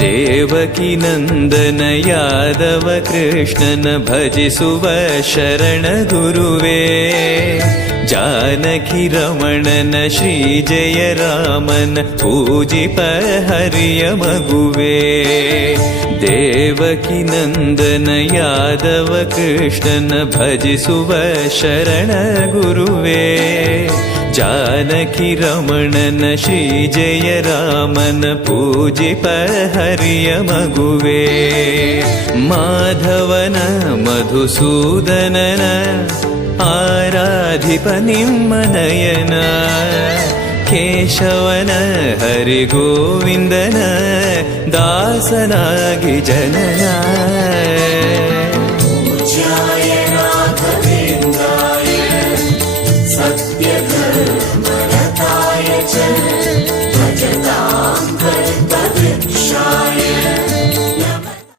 ದೇವಕಿ ನಂದನ ಯಾದವ ಕೃಷ್ಣನ ಭಜಿಸುವ ಶರಣ ಗುರುವೇ. ಜಾನಕಿ ರಮಣನ ಶ್ರೀ ಜಯ ರಾಮನ ಪೂಜಿಪ ಹರಿಯ ಮಗುವೇ. ದೇವಕಿ ನಂದನ ಯಾದವ ಕೃಷ್ಣನ ಭಜಿಸುವ ಶರಣ ಗುರುವೇ. ಜಾನಕಿ ರಮಣನ ಶ್ರೀ ಜಯ ರಾಮನ ಪೂಜಿಪ ಹರಿಯ ಮಗುವೇ. ಮಾಧವನ ಮಧುಸೂದನನ ಆರಾಧಿಪ ನಿಮ್ಮ ನಯನ. ಕೇಶವನ ಹರಿಗೋವಿಂದನ ದಾಸನಾಗಿ ಜನನ. ಪೂಜ್ಯಾಯ ರಾಘವೇಂದ್ರಾಯ ಸತ್ಯ